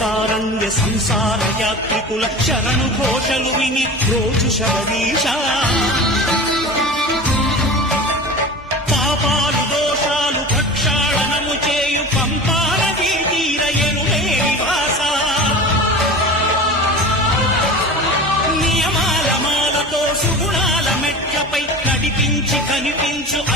దండకారణ్య సంసార యాత్రికుల శరణు ఘోషలు విని రోజు శబరీష పాపాలు దోషాలు ప్రక్షాళనము చేయు పంపానదీ తీరయనులే నివాస నియమాల మాలతో సుగుణాల మెట్లపై నడిపించి కనిపించు